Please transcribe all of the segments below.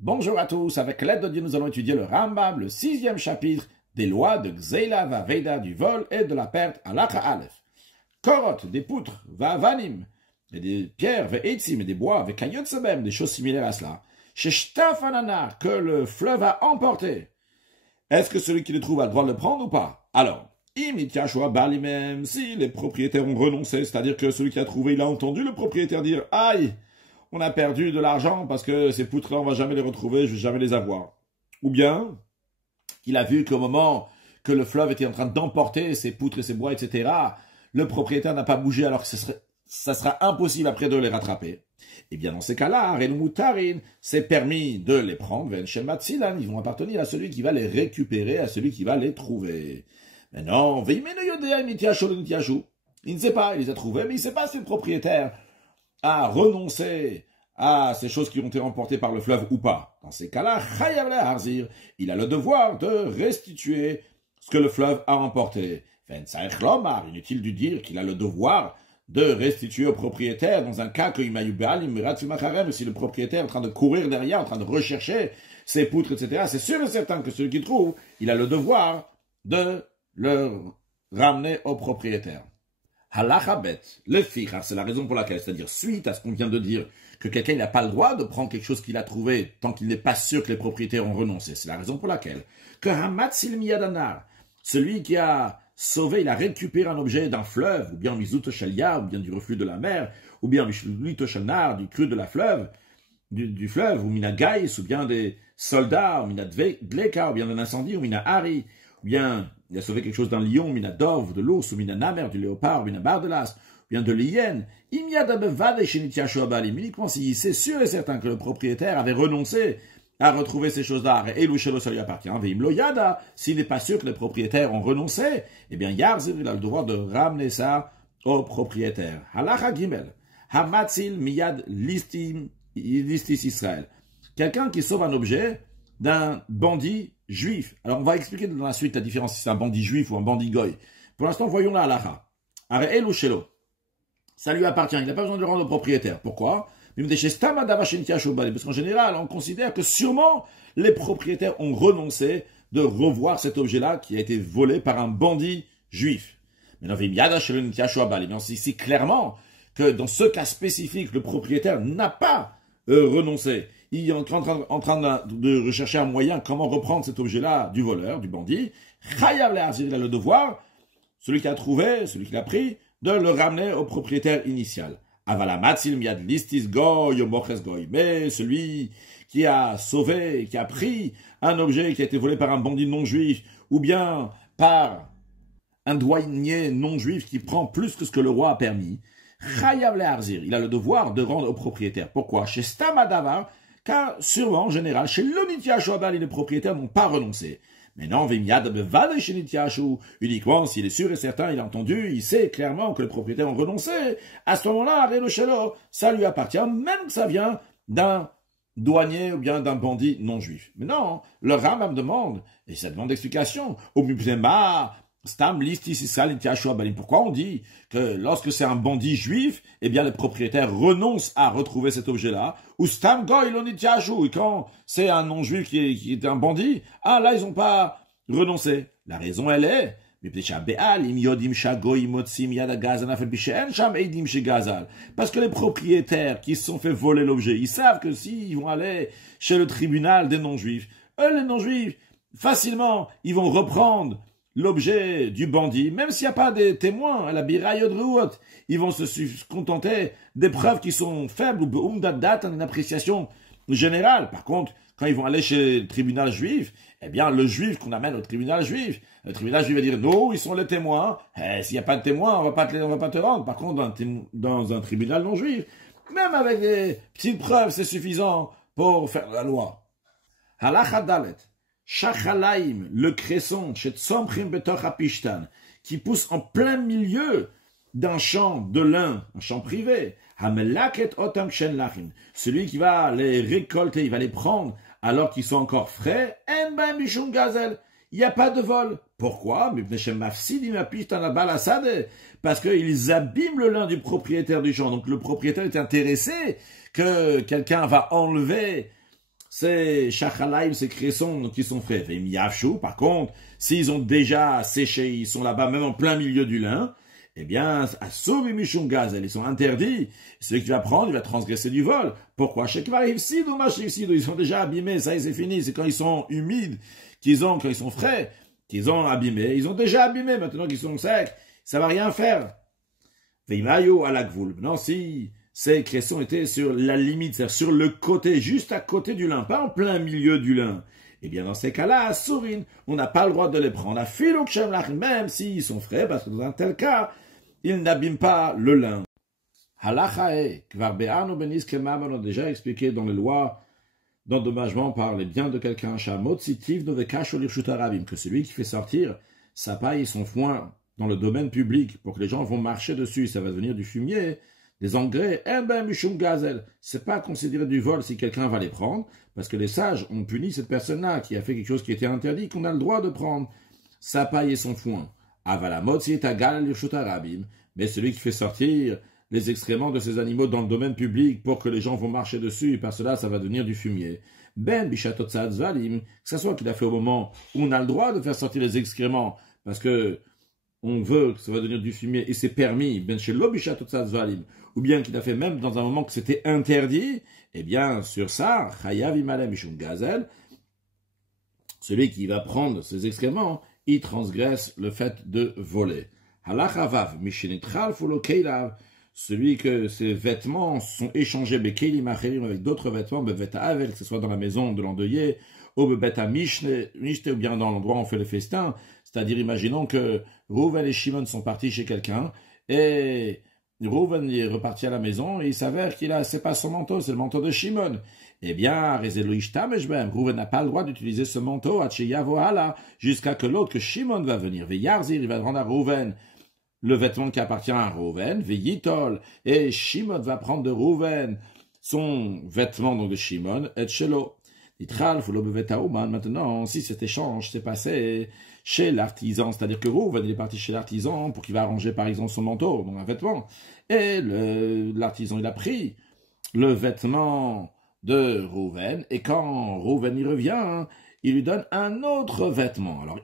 Bonjour à tous, avec l'aide de Dieu, nous allons étudier le Rambam, le 6e chapitre des lois de Gzeila Vaveida, du vol et de la perte à l'Acha Aleph. Korot, des poutres, Vavanim, et des pierres, Ve'etzim, et des bois, Ve'kayot Sebem, des choses similaires à cela. Sheshtafananar, que le fleuve a emporté. Est-ce que celui qui les trouve a le droit de le prendre ou pas? Alors, Imitiashua Balimem, si les propriétaires ont renoncé, c'est-à-dire que celui qui a trouvé, il a entendu le propriétaire dire « Aïe, on a perdu de l'argent parce que ces poutres-là, on va jamais les retrouver, je vais jamais les avoir. » Ou bien, il a vu qu'au moment que le fleuve était en train d'emporter ces poutres et ces bois, etc., le propriétaire n'a pas bougé alors que ça sera impossible après de les rattraper. Et bien dans ces cas-là, Renumutarin, c'est permis de les prendre, ils vont appartenir à celui qui va les récupérer, à celui qui va les trouver. Mais non, il ne sait pas, il les a trouvés, mais il ne sait pas si le propriétaire a renoncé à ces choses qui ont été remportées par le fleuve ou pas. Dans ces cas-là, il a le devoir de restituer ce que le fleuve a emporté. Inutile de dire qu'il a le devoir de restituer au propriétaire dans un cas que si le propriétaire est en train de courir derrière, en train de rechercher ses poutres, etc., c'est sûr et certain que celui qui trouve, il a le devoir de le ramener au propriétaire. Halachabet, le fichar, c'est la raison pour laquelle, c'est-à-dire suite à ce qu'on vient de dire, que quelqu'un n'a pas le droit de prendre quelque chose qu'il a trouvé tant qu'il n'est pas sûr que les propriétaires ont renoncé. C'est la raison pour laquelle que Hamatsil Miyadanar, celui qui a sauvé, il a récupéré un objet d'un fleuve, ou bien Mizut Shalia, ou bien du reflux de la mer, ou bien Mishlut Shalnar, du cru de la fleuve, du fleuve, ou Mina Gaïs, ou bien des soldats, ou Mina Dleka, ou bien d'un incendie, ou Mina Hari, ou bien il a sauvé quelque chose d'un lion, Mina Dov, de l'ours, ou Mina Namer, du léopard, ou Mina Bardelas, ou bien de l'hyène. Uniquement si c'est sûr et certain que le propriétaire avait renoncé à retrouver ces choses-là, et l'ouchelo, ça lui appartient. S'il n'est pas sûr que les propriétaires ont renoncé, eh bien, Yarzir, il a le devoir de ramener ça au propriétaire. Halacha Gimel. Hamatzil miyad listis Israël. Quelqu'un qui sauve un objet d'un bandit juif. Alors, on va expliquer dans la suite la différence si c'est un bandit juif ou un bandit goy. Pour l'instant, voyons la halacha. Are l'ouchelo. Ça lui appartient. Il n'a pas besoin de le rendre au propriétaire. Pourquoi? Parce qu'en général, on considère que sûrement les propriétaires ont renoncé de revoir cet objet-là qui a été volé par un bandit juif. Mais ici clairement que dans ce cas spécifique, le propriétaire n'a pas renoncé. Il est en train de rechercher un moyen comment reprendre cet objet-là du voleur, du bandit. Il a le devoir, celui qui a trouvé, celui qui l'a pris, de le ramener au propriétaire initial. Mais celui qui a sauvé, qui a pris un objet qui a été volé par un bandit non juif, ou bien par un douanier non juif qui prend plus que ce que le roi a permis, il a le devoir de rendre au propriétaire. Pourquoi? Chez Stamadavar, car sûrement, en général, chez l'Onitia Shoabal, les propriétaires n'ont pas renoncé. Mais non, uniquement s'il est sûr et certain, il a entendu, il sait clairement que les propriétaires ont renoncé. À ce moment-là, ça lui appartient, même que ça vient d'un douanier ou bien d'un bandit non juif. Mais non, le Rambam demande, et ça demande d'explication, pourquoi on dit que lorsque c'est un bandit juif, eh bien les propriétaires renoncent à retrouver cet objet-là, ou stam goy et quand c'est un non-juif qui est un bandit, ah là ils n'ont pas renoncé. La raison elle est, parce que les propriétaires qui se sont fait voler l'objet, ils savent que s'ils vont aller chez le tribunal des non-juifs, eux les non-juifs, facilement, ils vont reprendre l'objet du bandit, même s'il n'y a pas de témoins, à la birayot, ils vont se contenter des preuves qui sont faibles, ou une appréciation générale. Par contre, quand ils vont aller chez le tribunal juif, eh bien, le juif qu'on amène au tribunal juif va dire, non, ils sont les témoins, s'il n'y a pas de témoins, on va pas te rendre. Par contre, dans un tribunal non juif, même avec des petites preuves, c'est suffisant pour faire la loi. Halacha Dalet. Shachalaim, le cresson, qui pousse en plein milieu d'un champ de lin, un champ privé. Celui qui va les récolter, il va les prendre alors qu'ils sont encore frais. Il n'y a pas de vol. Pourquoi? Parce qu'ils abîment le lin du propriétaire du champ. Donc le propriétaire est intéressé que quelqu'un va enlever ces chachalaim, ces cressons qui sont frais. Et miyavchou, par contre, s'ils ont déjà séché, ils sont là-bas, même en plein milieu du lin, eh bien, à sauver Mishum Gazel, ils sont interdits. Celui qui va prendre, il va transgresser du vol. Pourquoi? Ils sont déjà abîmés, ça y est, c'est fini. C'est quand ils sont humides, quand ils sont frais, qu'ils ont abîmé. Ils ont déjà abîmé, maintenant qu'ils sont secs. Ça va rien faire. Veimayo à la gvoul. Non, si ces cressons étaient sur la limite, c'est-à-dire sur le côté, juste à côté du lin, pas en plein milieu du lin. Eh bien, dans ces cas-là, à Sourine, on n'a pas le droit de les prendre. À Philok Shamlach, même s'ils sont frais, parce que dans un tel cas, ils n'abîment pas le lin. Halachae, Kvar Be'anu Benis Kemam, on a déjà expliqué dans les lois d'endommagement par les biens de quelqu'un, Shamot Sitiv Novekash Olirshut Arabim, que celui qui fait sortir sa paille et son foin dans le domaine public pour que les gens vont marcher dessus, ça va devenir du fumier, des engrais, eh ben, Mishum Gazel, c'est pas considéré du vol si quelqu'un va les prendre, parce que les sages ont puni cette personne-là qui a fait quelque chose qui était interdit, qu'on a le droit de prendre sa paille et son foin. Avalamot si est agal Arabim, mais celui qui fait sortir les excréments de ces animaux dans le domaine public pour que les gens vont marcher dessus, et par cela, ça va devenir du fumier. Ben Bishatot Valim, que ce soit qu'il a fait au moment où on a le droit de faire sortir les excréments, parce que on veut que ça va devenir du fumier et c'est permis, ben chez l'obishatot valim, ou bien qu'il a fait même dans un moment que c'était interdit, eh bien, sur ça, chayav imalem mishum gazel, celui qui va prendre ses excréments, il transgresse le fait de voler. Halachavav mishinitral fulo keilav, celui que ses vêtements sont échangés bekeilim acherim avec d'autres vêtements, beveta avel, que ce soit dans la maison de l'endeuillé, ou bebeta mishne, ou bien dans l'endroit où on fait le festin. C'est-à-dire, imaginons que Reuven et Shimon sont partis chez quelqu'un, et Reuven est reparti à la maison, et il s'avère c'est pas son manteau, c'est le manteau de Shimon. Eh bien, Reuven n'a pas le droit d'utiliser ce manteau, jusqu'à que l'autre, que Shimon va venir. Veyarzir, il va rendre à Reuven le vêtement qui appartient à Reuven, Veyitol, et Shimon va prendre de Reuven son vêtement donc de Shimon, et Shelo. Maintenant, si cet échange s'est passé chez l'artisan, c'est-à-dire que Reuven il est parti chez l'artisan pour qu'il va arranger par exemple son manteau, donc un vêtement, et l'artisan il a pris le vêtement de Reuven, et quand Reuven y revient, il lui donne un autre vêtement. Alors,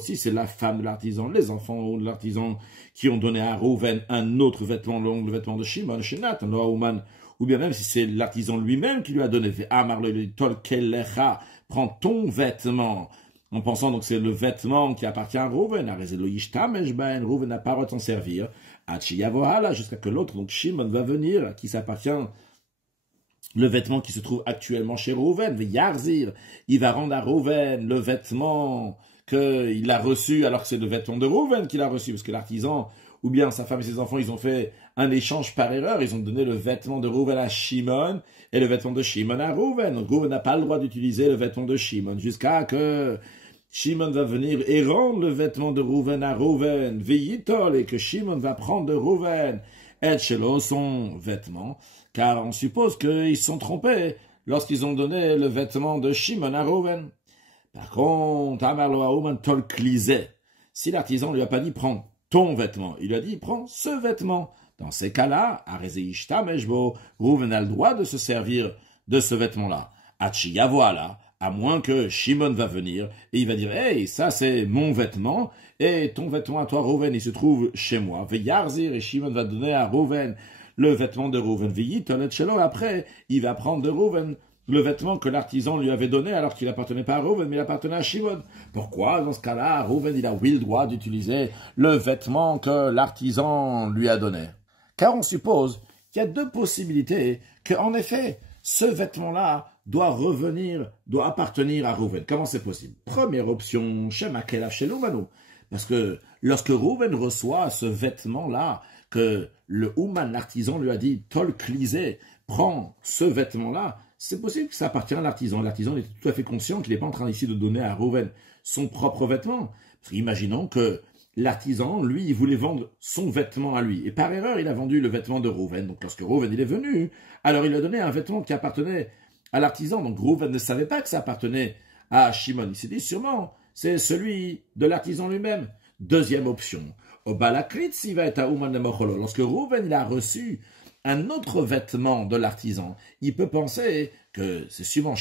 si c'est la femme de l'artisan, les enfants de l'artisan qui ont donné à Reuven un autre vêtement, le vêtement de Shimon, ou bien même si c'est l'artisan lui-même qui lui a donné, prends ton vêtement, en pensant donc que c'est le vêtement qui appartient à Reuven, Reuven n'a pas le droit de s'en servir, jusqu'à que l'autre, donc Shimon, va venir, à qui s'appartient le vêtement qui se trouve actuellement chez Reuven, Yarzir, il va rendre à Reuven le vêtement qu'il a reçu, alors que c'est le vêtement de Reuven qu'il a reçu, parce que l'artisan, ou bien sa femme et ses enfants, ils ont fait un échange par erreur, ils ont donné le vêtement de Reuven à Shimon, et le vêtement de Shimon à Reuven. Donc Reuven n'a pas le droit d'utiliser le vêtement de Shimon, jusqu'à que Shimon va venir et rendre le vêtement de Reuven à Reuven, Veyitol, et que Shimon va prendre de Reuven, et Shelo, son vêtement, car on suppose qu'ils se sont trompés lorsqu'ils ont donné le vêtement de Shimon à Reuven. Par contre, Amarlo Aouman Tol Klizé, si l'artisan lui a pas dit prends ton vêtement, il lui a dit prends ce vêtement. Dans ces cas-là, Arezeishta Meshbo, Reuven a le droit de se servir de ce vêtement-là. Achia voilà, à moins que Shimon va venir et il va dire hey, ça c'est mon vêtement et ton vêtement à toi Reuven il se trouve chez moi. Veyarzir et Shimon va donner à Reuven le vêtement de Reuven. Veyitolet shelo, après il va prendre de Reuven le vêtement que l'artisan lui avait donné alors qu'il n'appartenait pas à Reuven mais il appartenait à Shimon. Pourquoi dans ce cas-là Reuven il a oui le droit d'utiliser le vêtement que l'artisan lui a donné? Car on suppose qu'il y a deux possibilités, qu'en effet, ce vêtement-là doit appartenir à Reuven. Comment c'est possible? Première option, Shema Kelaf Shelumanu. Parce que lorsque Reuven reçoit ce vêtement-là, que le Ouman, l'artisan, lui a dit, Tol Klizé, prends ce vêtement-là, c'est possible que ça appartient à l'artisan. L'artisan est tout à fait conscient qu'il n'est pas en train ici de donner à Reuven son propre vêtement. Imaginons que l'artisan, lui, il voulait vendre son vêtement à lui. Et par erreur, il a vendu le vêtement de Reuven. Donc, lorsque Reuven il est venu, alors il a donné un vêtement qui appartenait à l'artisan. Donc, Reuven ne savait pas que ça appartenait à Shimon. Il s'est dit, sûrement, c'est celui de l'artisan lui-même. Deuxième option. Au balakrit, s'il va être à Ouman de Mocholo. Lorsque Reuven il a reçu un autre vêtement de l'artisan, il peut penser que c'est sûrement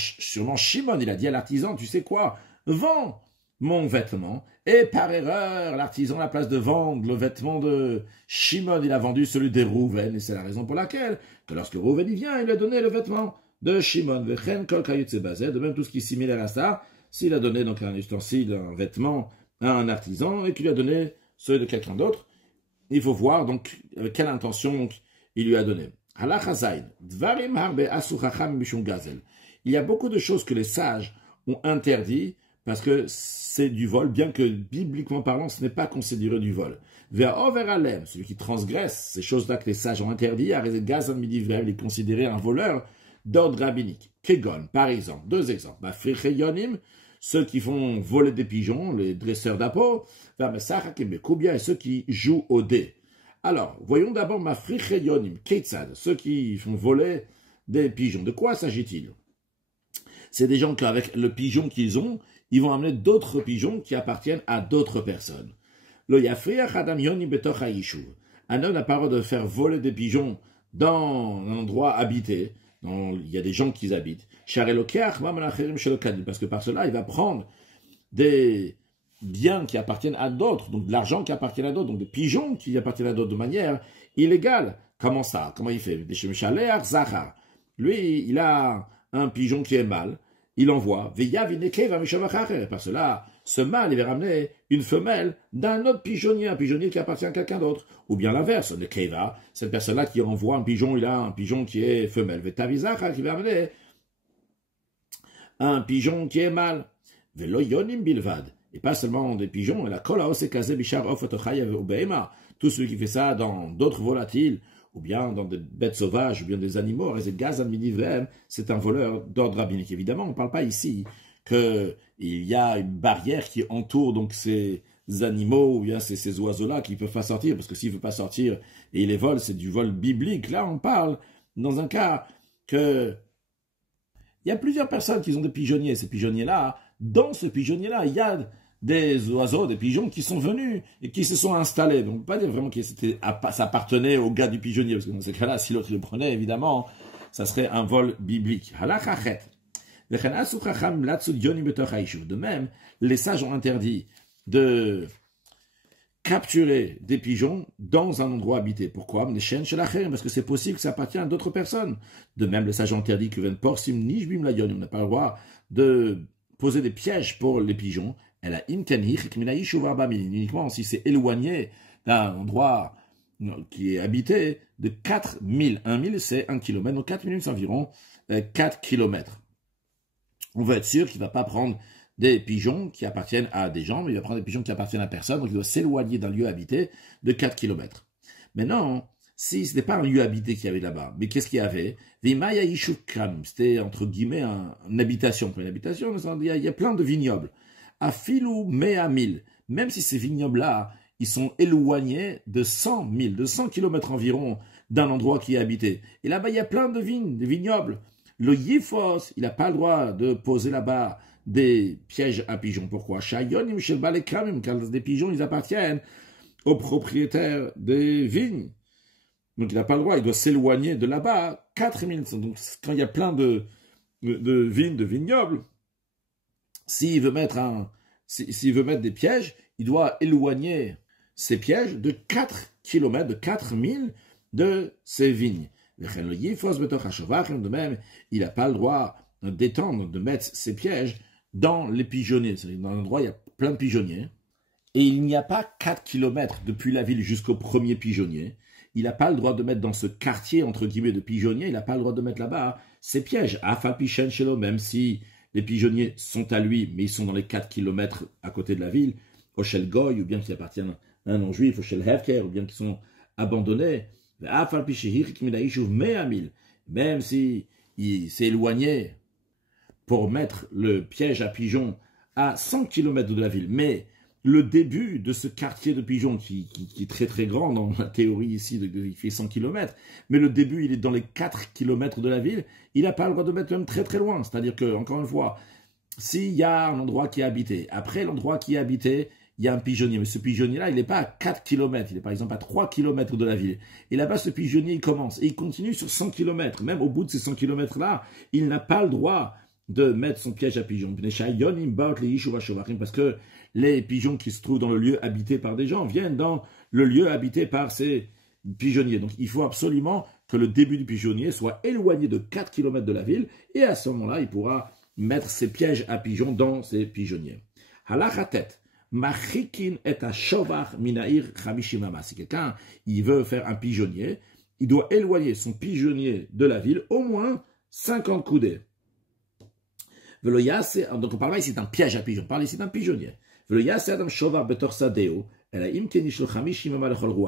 Shimon, il a dit à l'artisan, tu sais quoi, vends mon vêtement, et par erreur, l'artisan, à la place de vendre le vêtement de Shimon, il a vendu celui des Rouven, et c'est la raison pour laquelle, que lorsque Rouven y vient, il lui a donné le vêtement de Shimon, de même tout ce qui est similaire à ça, s'il a donné donc un ustensile, un vêtement à un artisan, et qu'il lui a donné celui de quelqu'un d'autre, il faut voir donc avec quelle intention donc, il lui a donné. Il y a beaucoup de choses que les sages ont interdit parce que c'est du vol, bien que bibliquement parlant, ce n'est pas considéré du vol. Celui qui transgresse ces choses-là que les sages ont interdit, il est considéré un voleur d'ordre rabbinique. Kegon, par exemple, deux exemples. Ceux qui font voler des pigeons, les dresseurs d'appât, et ceux qui jouent au dé. Alors, voyons d'abord ceux qui font voler des pigeons. De quoi s'agit-il? C'est des gens qu'avec le pigeon qu'ils ont, ils vont amener d'autres pigeons qui appartiennent à d'autres personnes. Un homme n'a pas le droit de faire voler des pigeons dans un endroit habité. Il y a des gens qui y habitent. Parce que par cela, il va prendre des biens qui appartiennent à d'autres, donc de l'argent qui appartient à d'autres, donc des pigeons qui appartiennent à d'autres de manière illégale. Comment ça? Comment il fait? Lui, il a un pigeon qui est mâle, il envoie. Par cela, ce mâle, il va ramener une femelle d'un autre pigeonnier, un pigeonnier qui appartient à quelqu'un d'autre. Ou bien l'inverse, le keva, cette personne-là qui envoie un pigeon, il a un pigeon qui est femelle. Qui va ramener un pigeon qui est mâle. Et pas seulement des pigeons, tout celui qui fait ça dans d'autres volatiles, ou bien dans des bêtes sauvages, ou bien des animaux, c'est un voleur d'ordre rabbinique. Évidemment, on ne parle pas ici qu'il y a une barrière qui entoure donc ces animaux, ou bien ces oiseaux-là qui ne peuvent pas sortir, parce que s'ils ne peuvent pas sortir et ils les volent, c'est du vol biblique. Là, on parle dans un cas que il y a plusieurs personnes qui ont des pigeonniers. Ces pigeonniers-là, dans ce pigeonnier-là, il y a des oiseaux, des pigeons qui sont venus et qui se sont installés. Donc, on ne peut pas dire vraiment que ça appartenait au gars du pigeonnier, parce que dans ce cas-là, si l'autre le prenait, évidemment, ça serait un vol biblique. De même, les sages ont interdit de capturer des pigeons dans un endroit habité. Pourquoi? Parce que c'est possible que ça appartienne à d'autres personnes. De même, les sages ont interdit que on n'a pas le droit de poser des pièges pour les pigeons. Uniquement si c'est éloigné d'un endroit qui est habité de 4000. 1000, c'est 1 km. Donc 4000, c'est environ 4 km. On veut être sûr qu'il ne va pas prendre des pigeons qui appartiennent à des gens, mais il va prendre des pigeons qui appartiennent à personne, donc il doit s'éloigner d'un lieu habité de 4 km. Maintenant, si ce n'est pas un lieu habité qu'il y avait là-bas, mais qu'est-ce qu'il y avait? C'était entre guillemets une habitation. Une habitation, il y a plein de vignobles. À filou, mais à 1000. Même si ces vignobles-là, ils sont éloignés de 100 000, de 100 km environ d'un endroit qui est habité. Et là-bas, il y a plein de vignes, de vignobles. Le Yifos, il n'a pas le droit de poser là-bas des pièges à pigeons. Pourquoi? Car des pigeons, ils appartiennent aux propriétaires des vignes. Donc il n'a pas le droit, il doit s'éloigner de là-bas 4000. Donc quand il y a plein de vignes, de vignobles, s'il veut mettre des pièges, il doit éloigner ces pièges de 4 km, de 4000 de ces vignes. De même, il n'a pas le droit d'étendre, de mettre ses pièges dans les pigeonniers. C'est-à-dire dans un endroit où il y a plein de pigeonniers. Et il n'y a pas 4 km depuis la ville jusqu'au premier pigeonnier. Il n'a pas le droit de mettre dans ce quartier, entre guillemets, de pigeonniers, il n'a pas le droit de mettre là-bas ses pièges. Afalpichen Shelo, même si les pigeonniers sont à lui, mais ils sont dans les 4 km à côté de la ville, au Shel Goy, ou bien qu'ils appartiennent à un non-juif, au Shel Hefker, ou bien qu'ils sont abandonnés. Même si il s'est éloigné pour mettre le piège à pigeons à 100 km de la ville, mais le début de ce quartier de pigeons qui est très très grand dans la théorie ici, il fait 100 km, mais le début il est dans les 4 km de la ville, il n'a pas le droit de mettre même très très loin. C'est-à-dire que, encore une fois, s'il y a un endroit qui est habité, après l'endroit qui est habité, il y a un pigeonnier, mais ce pigeonnier-là, il n'est pas à 4 km, il est par exemple à 3 km de la ville. Et là-bas, ce pigeonnier, il commence, et il continue sur 100 km. Même au bout de ces 100 km-là, il n'a pas le droit de mettre son piège à pigeons. Parce que les pigeons qui se trouvent dans le lieu habité par des gens viennent dans le lieu habité par ces pigeonniers. Donc il faut absolument que le début du pigeonnier soit éloigné de 4 km de la ville, et à ce moment-là, il pourra mettre ses pièges à pigeons dans ses pigeonniers. Halachatet. Machikin et a shovar minair chamishimama. Si quelqu'un il veut faire un pigeonnier, il doit éloigner son pigeonnier de la ville au moins 50 coudées. Donc on parle ici d'un piège à pigeons, on parle ici d'un pigeonnier.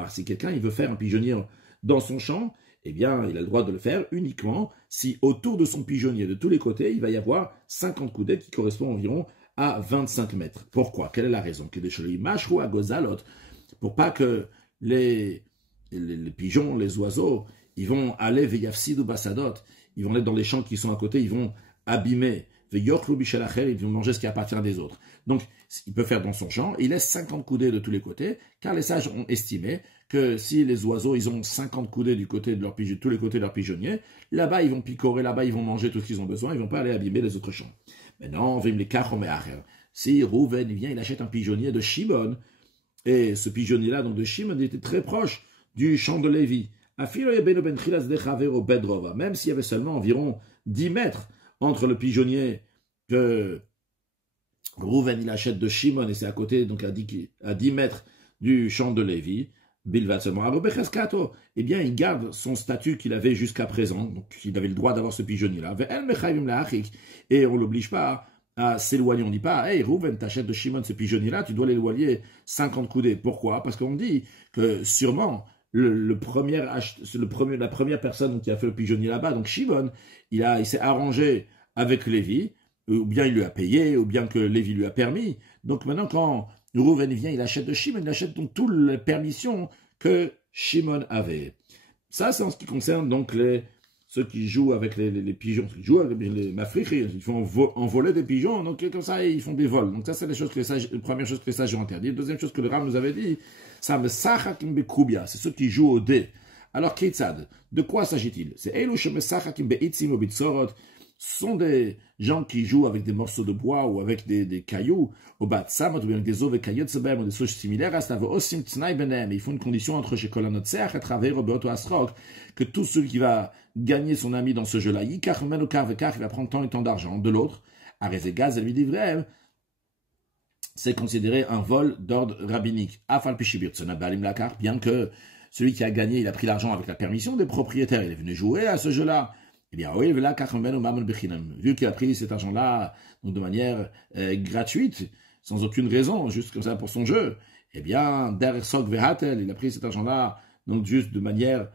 Si quelqu'un il veut faire un pigeonnier dans son champ, eh bien il a le droit de le faire uniquement si autour de son pigeonnier, de tous les côtés, il va y avoir 50 coudées qui correspondent environ à 25 mètres. Pourquoi? Quelle est la raison? Pour pas que les pigeons, les oiseaux, ils vont aller veyafsidou basadot, ils vont aller dans les champs qui sont à côté, ils vont abîmer, ils vont manger ce qui appartient des autres. Donc, il peut faire dans son champ, il laisse 50 coudées de tous les côtés, car les sages ont estimé que si les oiseaux, ils ont 50 coudées du côté de leur pigeon, tous les côtés de leur pigeonnier, là-bas, ils vont picorer, là-bas, ils vont manger tout ce qu'ils ont besoin, ils vont pas aller abîmer les autres champs. Maintenant, si Rouven vient, il achète un pigeonnier de Shimon, et ce pigeonnier-là, donc de Shimon, il était très proche du champ de Lévi. Même s'il y avait seulement environ 10 mètres entre le pigeonnier que Rouven il achète de Shimon, et c'est à côté, donc à 10 mètres du champ de Lévi, eh bien, il garde son statut qu'il avait jusqu'à présent, donc il avait le droit d'avoir ce pigeonnier-là. Et on ne l'oblige pas à s'éloigner. On ne dit pas, hey Rouven, t'achètes de Shimon ce pigeonnier-là, tu dois l'éloigner 50 coudées. Pourquoi? Parce qu'on dit que sûrement, la première personne qui a fait le pigeonnier là-bas, donc Shimon, il s'est arrangé avec Lévi, ou bien il lui a payé, ou bien que Lévi lui a permis. Donc maintenant, quand Rouven vient, il achète de Shimon, il achète donc toutes les permissions que Shimon avait. Ça, c'est en ce qui concerne donc ceux qui jouent avec les pigeons, ceux qui jouent avec les mafrichis, ils font envoler des pigeons, donc comme ça, ils font des vols. Donc ça, c'est la première chose que les sages ont interdit. La deuxième chose que le Ram nous avait dit, c'est ceux qui jouent au dé. Alors, Ketzad, de quoi s'agit-il? C'est ce sont des gens qui jouent avec des morceaux de bois ou avec des cailloux, ou bien des os ou des choses similaires. Ils font une condition entre chez Kolanotseach à travers Roberto Asrok, que tout celui qui va gagner son ami dans ce jeu-là, il va prendre tant et tant d'argent. De l'autre, Arezegaz, elle lui dit vrai, c'est considéré un vol d'ordre rabbinique. Bien que celui qui a gagné, il a pris l'argent avec la permission des propriétaires, il est venu jouer à ce jeu-là. Eh bien, oui, vu qu'il a pris cet argent-là de manière gratuite, sans aucune raison, juste comme ça pour son jeu, eh bien, der Sok Vehatel, il a pris cet argent-là, donc juste de manière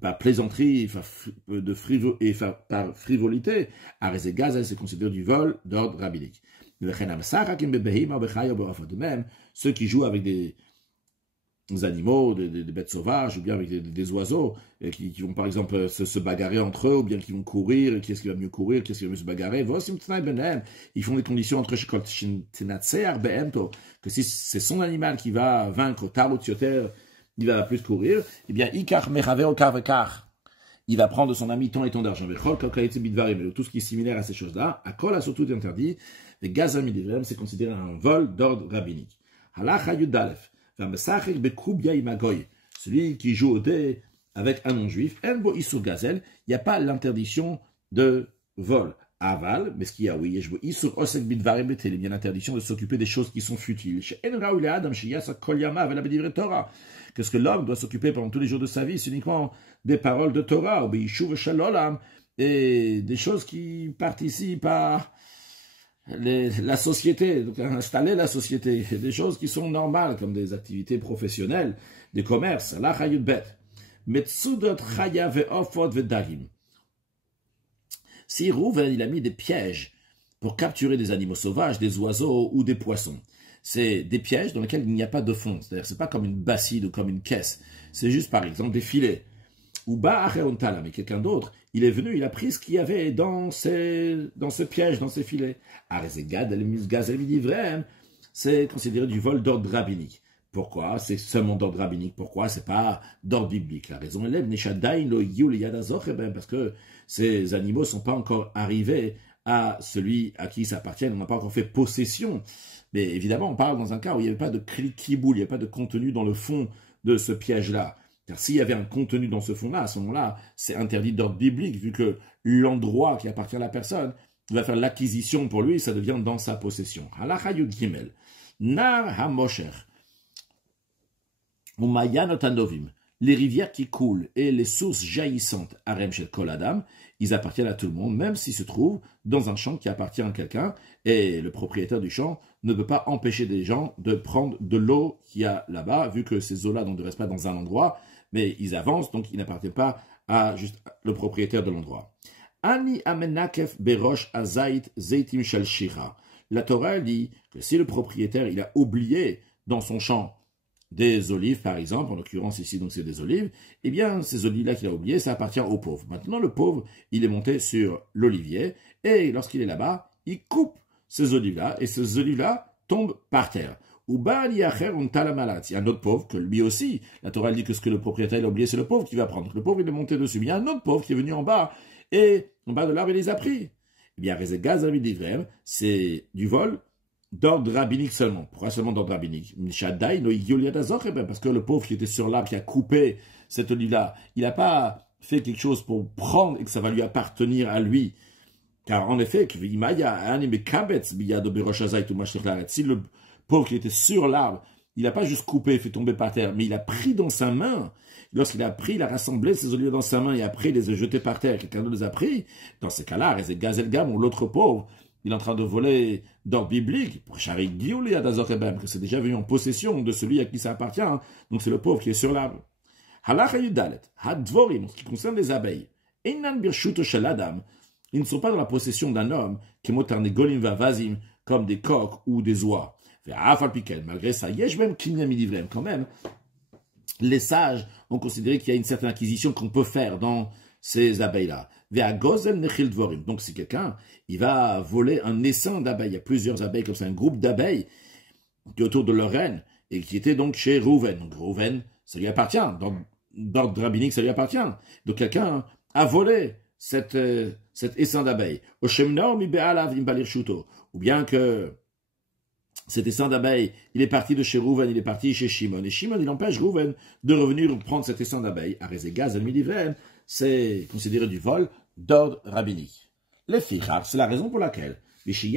par plaisanterie, par frivolité. Arezegaz, c'est considéré du vol d'ordre rabbinique. De même, ceux qui jouent avec des animaux, des bêtes sauvages, ou bien avec des oiseaux, qui vont par exemple se bagarrer entre eux, ou bien qui vont courir, qui est-ce qui va mieux courir, qui est-ce qui va mieux se bagarrer. Ils font des conditions entre que si c'est son animal qui va vaincre Tarot Yoter, il va plus courir, eh bien, il va prendre de son ami tant et tant d'argent. Tout ce qui est similaire à ces choses-là, à Kol a surtout interdit, les gazamidivem, c'est considéré un vol d'ordre rabbinique. Halacha Yudalef. Celui qui joue au dé avec un non-juif, il n'y a pas l'interdiction de vol. Aval, mais ce qu'il y a, oui, il y a bien l'interdiction de s'occuper des choses qui sont futiles. Qu'est-ce que l'homme doit s'occuper pendant tous les jours de sa vie? C'est uniquement des paroles de Torah, et des choses qui participent à la société, donc à installer la société, des choses qui sont normales, comme des activités professionnelles, des commerces. Si Rouven, il a mis des pièges pour capturer des animaux sauvages, des oiseaux ou des poissons, c'est des pièges dans lesquels il n'y a pas de fond, c'est-à-dire c'est pas comme une bassine ou comme une caisse, c'est juste par exemple des filets. Ou mais quelqu'un d'autre, il est venu, il a pris ce qu'il y avait dans ce piège, dans ces filets. c'est considéré du vol d'ordre rabbinique. Pourquoi? C'est seulement d'ordre rabbinique. Pourquoi? C'est pas d'ordre biblique. La raison est parce que ces animaux sont pas encore arrivés à celui à qui ça appartient. On n'a pas encore fait possession. Mais évidemment, on parle dans un cas où il n'y avait pas de cliquiboule, il n'y avait pas de contenu dans le fond de ce piège-là. Car s'il y avait un contenu dans ce fond-là, à ce moment-là, c'est interdit d'ordre biblique, vu que l'endroit qui appartient à la personne va faire l'acquisition pour lui, ça devient dans sa possession. Halacha Yud Gimel. Nar HaMosher. Les rivières qui coulent et les sources jaillissantes, Arem Shel Kol Adam, ils appartiennent à tout le monde, même s'ils se trouvent dans un champ qui appartient à quelqu'un, et le propriétaire du champ ne peut pas empêcher des gens de prendre de l'eau qu'il y a là-bas, vu que ces eaux-là ne restent pas dans un endroit, mais ils avancent, donc ils n'appartiennent pas à juste le propriétaire de l'endroit. Ani amenakef berosh azait zeitim shel shira. La Torah dit que si le propriétaire il a oublié dans son champ des olives, par exemple, en l'occurrence ici, donc c'est des olives, eh bien, ces olives-là qu'il a oubliées, ça appartient au pauvre. Maintenant, le pauvre, il est monté sur l'olivier, et lorsqu'il est là-bas, il coupe ces olives-là, et ces olives-là tombent par terre. Ou il y a un autre pauvre que lui aussi, la Torah dit que ce que le propriétaire a oublié, c'est le pauvre qui va prendre. Donc, le pauvre, il est monté dessus. Mais il y a un autre pauvre qui est venu en bas, et en bas de l'arbre, il les a pris. Eh bien, c'est du vol d'ordre rabbinique seulement. Pourquoi seulement d'ordre rabbinique? Parce que le pauvre qui était sur l'arbre, qui a coupé cette olive-là, il n'a pas fait quelque chose pour prendre et que ça va lui appartenir à lui. Car en effet, si le pauvre qui était sur l'arbre, il n'a pas juste coupé et fait tomber par terre, mais il a pris dans sa main. Lorsqu'il a pris, il a rassemblé ses olives dans sa main et après il les a jetés par terre. Quelqu'un d'autre les a pris. Dans ces cas-là, c'est Gazel Gam ou l'autre pauvre. Il est en train de voler d'ordre biblique, pour Sharik Giouli Adazorébem, que c'est déjà venu en possession de celui à qui ça appartient. Hein. Donc c'est le pauvre qui est sur l'arbre. Halacha Yudalet, Hadvorim, en ce qui concerne les abeilles, Einan Birshuto Shel Adam, ils ne sont pas dans la possession d'un homme, qui est Golim Vavazim, comme des coqs ou des oies. Malgré ça, Yeshbem Kinyan Midivrem, quand même, les sages ont considéré qu'il y a une certaine acquisition qu'on peut faire dans ces abeilles-là. Donc si quelqu'un, il va voler un essaim d'abeilles, il y a plusieurs abeilles comme ça, un groupe d'abeilles qui est autour de leur reine, et qui était donc chez Rouven. Donc Rouven, ça lui appartient, dans le rabbinique, ça lui appartient. Donc quelqu'un a volé cet essaim d'abeilles. Ou bien que cet essaim d'abeilles, il est parti de chez Rouven, il est parti chez Shimon. Et Shimon, il empêche Rouven de revenir prendre cet essaim d'abeilles. Arezegaz, c'est considéré du vol d'ordre rabbinique. Les fichar, c'est la raison pour laquelle celui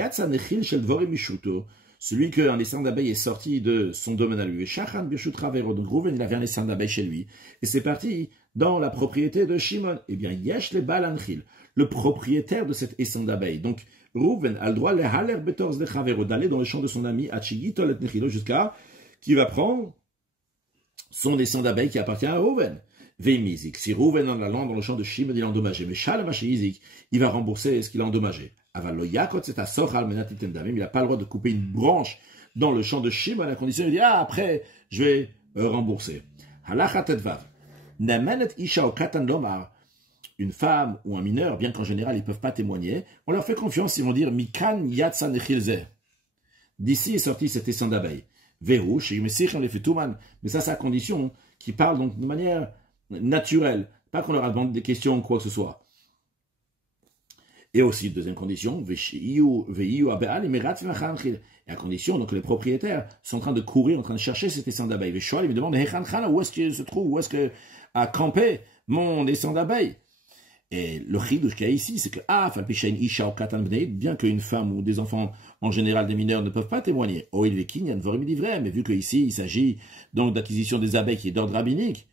qu'un essaim d'abeilles est sorti de son domaine à lui, donc Rouven, il avait un essaim d'abeilles chez lui, et c'est parti dans la propriété de Shimon. Eh bien, Yesh le Balanchil, le propriétaire de cet essaim d'abeilles. Donc, Rouven a le droit d'aller dans le champ de son ami jusqu'à qui va prendre son essaim d'abeilles qui appartient à Rouven. Veimizik. Si Rouven en allant dans le champ de Shimon, il a endommagé, mais Shalom Izik, il va rembourser ce qu'il a endommagé. Avaloyakot, c'est à Sochal Menatit Damim, il n'a pas le droit de couper une branche dans le champ de Shimon à la condition de dire, après, je vais rembourser. Halachat Tedvav. Namenet Isha o Katan Lomar. Une femme ou un mineur, bien qu'en général ils ne peuvent pas témoigner, on leur fait confiance, ils vont dire Mikan Yatsa Nechilze. D'ici est sorti cet essaim d'abeilles. Verouche, mais ça c'est à condition qu'ils parlent donc de manière naturelle, pas qu'on leur a demandé des questions ou quoi que ce soit. Et aussi, deuxième condition, et à condition donc, que les propriétaires sont en train de courir, en train de chercher cet essaim d'abeilles. Ils me demandent où est-ce qu'il se trouve, où est-ce que a campé mon essaim d'abeilles. Et le chidouche qu'il y a ici, c'est que bien qu'une femme ou des enfants, en général des mineurs, ne peuvent pas témoigner, mais vu qu'ici il s'agit donc d'acquisition des abeilles qui est d'ordre rabbinique,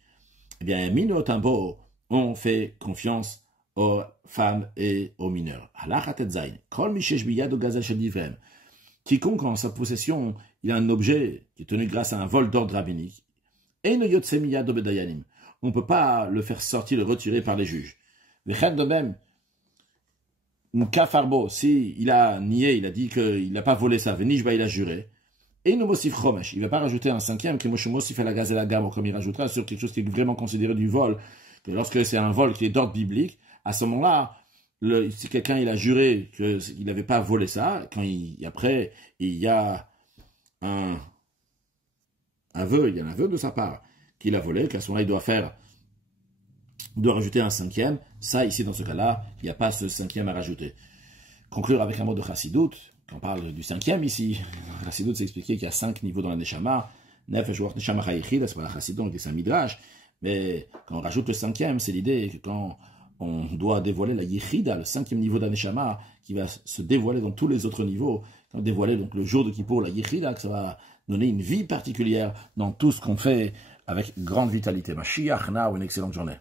eh bien, Minotambo, on fait confiance aux femmes et aux mineurs. Quiconque en sa possession, il a un objet qui est tenu grâce à un vol d'ordre rabbinique, on ne peut pas le faire sortir, le retirer par les juges. De même, Moukafarbo, si il a nié, il a dit qu'il n'a pas volé ça, Venishba, il a juré, et il ne va pas rajouter un cinquième, comme il rajoutera sur quelque chose qui est vraiment considéré du vol, que lorsque c'est un vol qui est d'ordre biblique, à ce moment-là, si quelqu'un il a juré qu'il n'avait pas volé ça, après il y a un vœu, il y a un vœu de sa part qu'il a volé, qu'à ce moment-là, il doit rajouter un cinquième. Ça, ici, dans ce cas-là, il n'y a pas ce cinquième à rajouter. Conclure avec un mot de Chassidut, quand on parle du cinquième ici, Chassidut s'est expliqué qu'il y a 5 niveaux dans la Neshama, Nefesh Ruach Neshama Chayichid, c'est pas la Chassidut, c'est un Midrash, mais quand on rajoute le cinquième, c'est l'idée que quand on doit dévoiler la Yichida, le 5e niveau de la Neshama, qui va se dévoiler dans tous les autres niveaux, quand on dévoiler donc le jour de Kippour, la Yichida, que ça va donner une vie particulière dans tout ce qu'on fait avec grande vitalité. Mashiach, na, ou une excellente journée.